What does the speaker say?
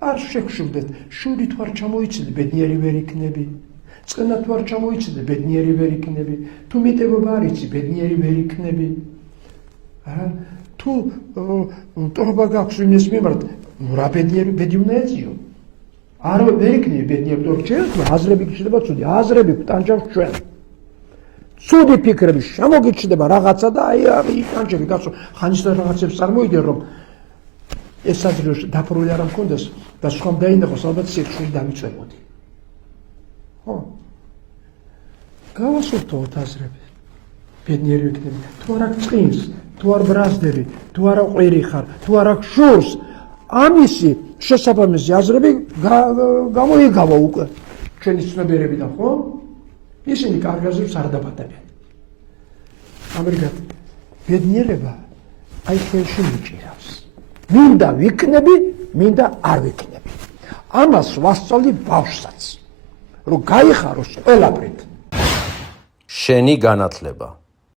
არ შეგშურდეთ, შური თუ არ ჩამოიცილე, ბედნიერი ვერ იქნები. წყენა თუ არ ჩამოიცილე, ბედნიერი ვერ იქნები. თუ მიტევობა არ იცი, ბედნიერი ვერ იქნები. თუ ტოხობა გაქვს ვინმეს მიმართ, რა ბედნიერი ბედი უნდა ეწიო. არ ვერ იქნები ბედნიერი, თუ შეიძლება აზრები გიჩნდება ცუდი, აზრები ტანჯავს ჩვენ. ცუდი ფიქრები შემოგიჩნდება რაღაცა და აი ტანჯები გახსოვ, ხანისთან რაღაცებს წარმოიდგენ რომ ეს საძიროში დაფრული არ მქონდეს და სხვა დაინახოს, ალბათ სიყვარული დამიწვებოდი. ხო? გავასურთო აზრები. ბედნიერი ვიქნები. თუ არ აქვს წინს, თუ არ ბრაზდები, თუ არ ყვირი ხარ, თუ არ აქვს შურს, ამისი შესაბამისი აზრები გამოიგავა უკვე ჩვენი ცნობიერებიდან, ხო? ისინი კარგ აზრებს არ დაბადებიან. ამერიკად ბედნიერება აი ჩვენში მიჭირავს. მინდა ვიქნები, მინდა არ ვიქნები. ამას ვასწავლი ბავშვსაც, რომ გაიხაროს ყველაფრით. შენი განათლება.